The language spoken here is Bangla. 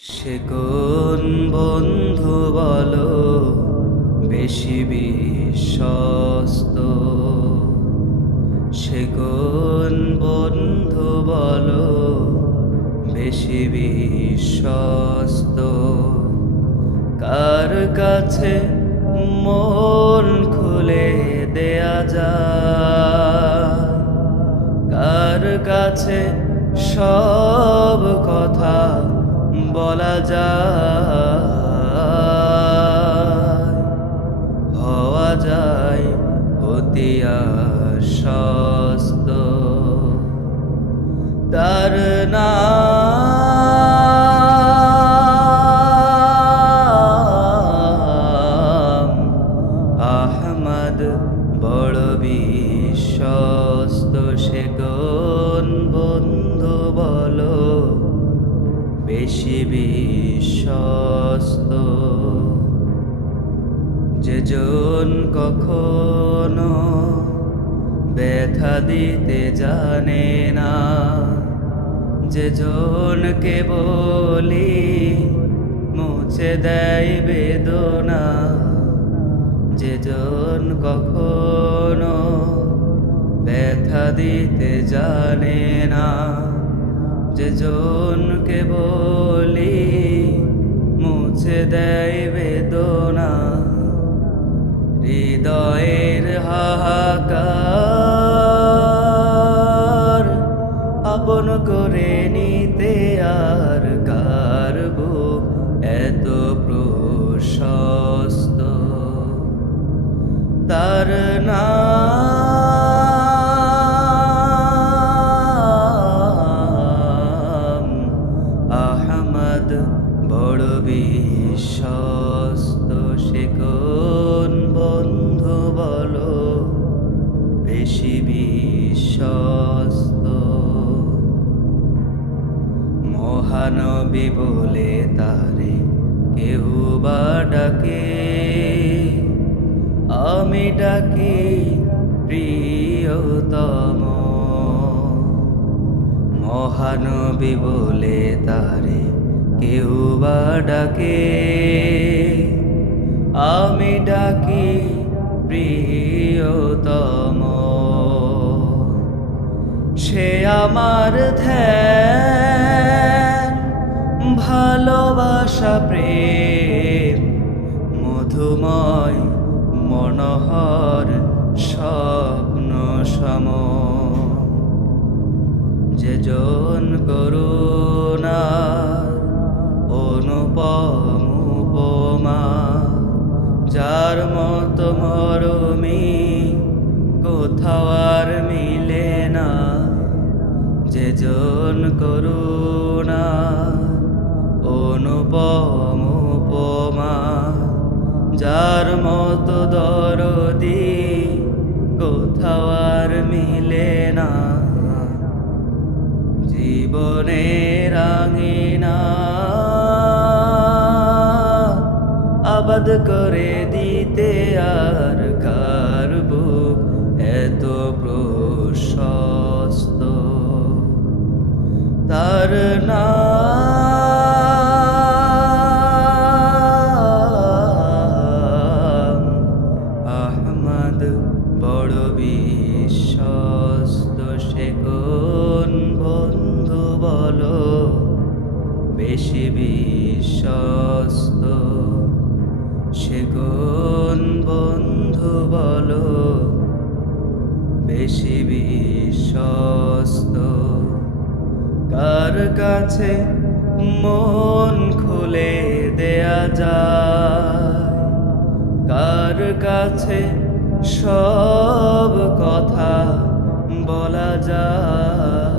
সে কোন বন্ধু বলো বেশি বিশ্বস্ত? সে কোন বন্ধু বলো বেশি বিশ্বস্ত? কার কাছে মন খুলে দেয়া যায়, কার কাছে সব কথা বলা যায়, হওয়া যায় অতি আশ্বস্ত। তার নাম আহমদ, বড় বিশ্বস্ত। সে কোন বন্ধু বলো বেশি বিশ্বস্ত? যেজন কখনো ব্যথা দিতে জানে না, যেজনকে বলি মুছে দেয় বেদনা, যেজন কখনো ব্যথা দিতে জানে না, যেজনকে বলি মুছে দেয় বেদনা, হৃদয়ের হাহাকার আপন করে নিতে আর কার বুক এত প্রশস্ত? তার নাম আহমদ, বড় বিশ্বস্ত। সে কোন বন্ধু বলো বেশি বিশ্বস্ত? মহানবী বলে তারে কেউ বা ডাকে, আমি ডাকি প্রিয়তম। মহানবী বলে তারে কেউ বা ডাকে, আমি ডাকি প্রিয়তম। সে আমার ধ্যান, ভালোবাসা, প্রেম, মধুময় মনোহর স্বপ্ন সম। যেজন করুণার অনুপম উপমা, যার মতো মরমি কোথাও আর মিলে না। যেজন করুণার অনুপম উপমা, যার মতো দরদি কোথাও আর মিলে না। জীবনের আঙিনা আবাদ করে দিতে আর কার বুক এত প্রশস্ত? তার নাম আহমদ, বড় বিশ্বস্ত। সে কোন বন্ধু বলো বেশি বিশ্বস্ত? সে কোন বন্ধু বলো বেশি বিশ্বস্ত? কার কাছে মন খুলে দেয়া যায়, কার কাছে সব কথা বলা যায়,